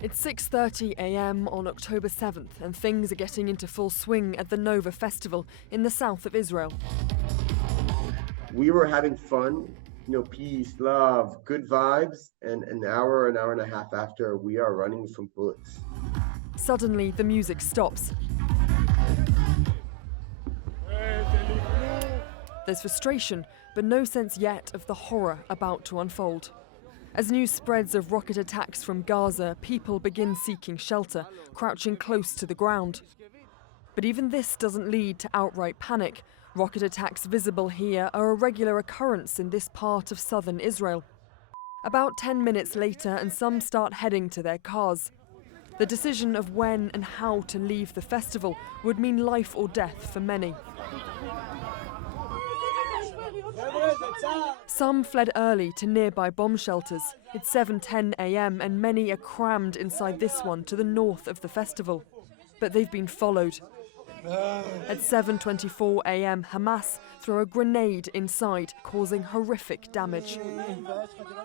It's 6:30 a.m. on October 7th, and things are getting into full swing at the Nova Festival in the south of Israel. We were having fun, peace, love, good vibes, and an hour and a half after, we are running from bullets. Suddenly, the music stops. There's frustration, but no sense yet of the horror about to unfold. As news spreads of rocket attacks from Gaza, people begin seeking shelter, crouching close to the ground. But even this doesn't lead to outright panic. Rocket attacks visible here are a regular occurrence in this part of southern Israel. About 10 minutes later, and some start heading to their cars. The decision of when and how to leave the festival would mean life or death for many. Some fled early to nearby bomb shelters. It's 7:10 a.m. and many are crammed inside this one to the north of the festival. But they've been followed. At 7:24 a.m, Hamas throw a grenade inside, causing horrific damage.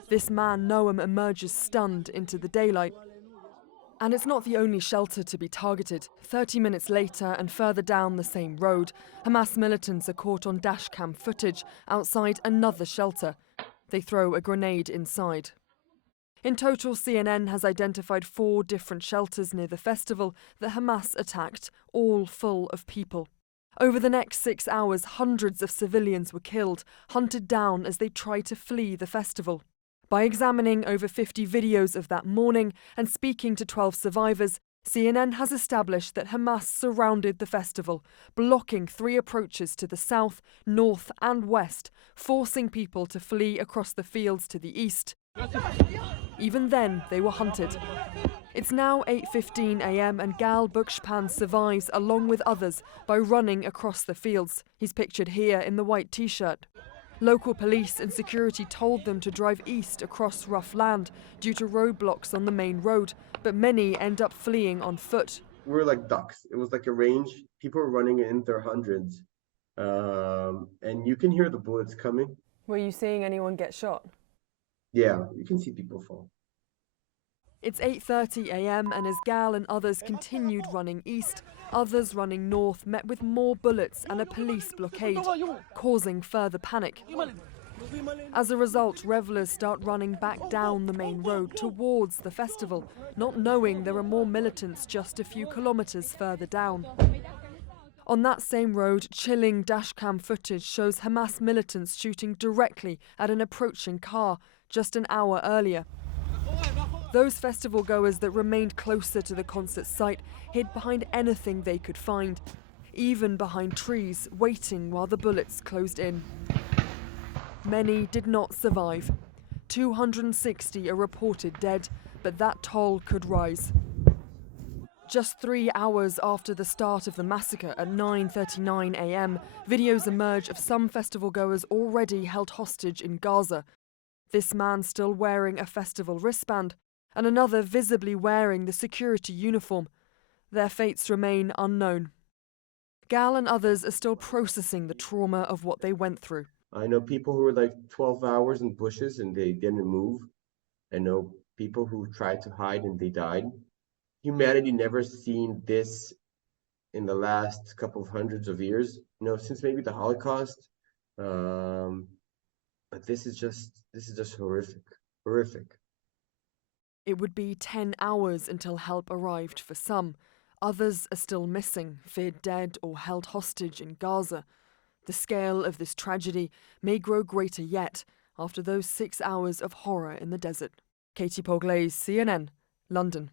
This man, Noam, emerges stunned into the daylight. And it's not the only shelter to be targeted. 30 minutes later and further down the same road, Hamas militants are caught on dashcam footage outside another shelter. They throw a grenade inside. In total, CNN has identified 4 different shelters near the festival that Hamas attacked, all full of people. Over the next 6 hours, hundreds of civilians were killed, hunted down as they tried to flee the festival. By examining over 50 videos of that morning and speaking to 12 survivors, CNN has established that Hamas surrounded the festival, blocking 3 approaches to the south, north and west, forcing people to flee across the fields to the east. Even then, they were hunted. It's now 8:15 a.m. and Gal Buchspan survives along with others by running across the fields. He's pictured here in the white t-shirt. Local police and security told them to drive east across rough land due to roadblocks on the main road, but many end up fleeing on foot. We were like ducks. It was like a range. People were running in their hundreds. And you can hear the bullets coming. Were you seeing anyone get shot? Yeah, you can see people fall. It's 8:30 a.m. and as Gal and others continued running east, others running north met with more bullets and a police blockade, causing further panic. As a result, revelers start running back down the main road towards the festival, not knowing there are more militants just a few kilometers further down. On that same road, chilling dashcam footage shows Hamas militants shooting directly at an approaching car just an hour earlier. Those festival goers that remained closer to the concert site hid behind anything they could find, even behind trees, waiting while the bullets closed in. Many did not survive. 260 are reported dead, but that toll could rise. Just 3 hours after the start of the massacre at 9:39 a.m, videos emerge of some festival goers already held hostage in Gaza. This man still wearing a festival wristband, and another visibly wearing the security uniform. Their fates remain unknown. Gal and others are still processing the trauma of what they went through. I know people who were like 12 hours in bushes and they didn't move. I know people who tried to hide and they died. Humanity never seen this in the last couple of hundreds of years, since maybe the Holocaust. But this is just horrific. It would be 10 hours until help arrived for some. Others are still missing, feared dead or held hostage in Gaza. The scale of this tragedy may grow greater yet after those 6 hours of horror in the desert. Katie Poglaze, CNN, London.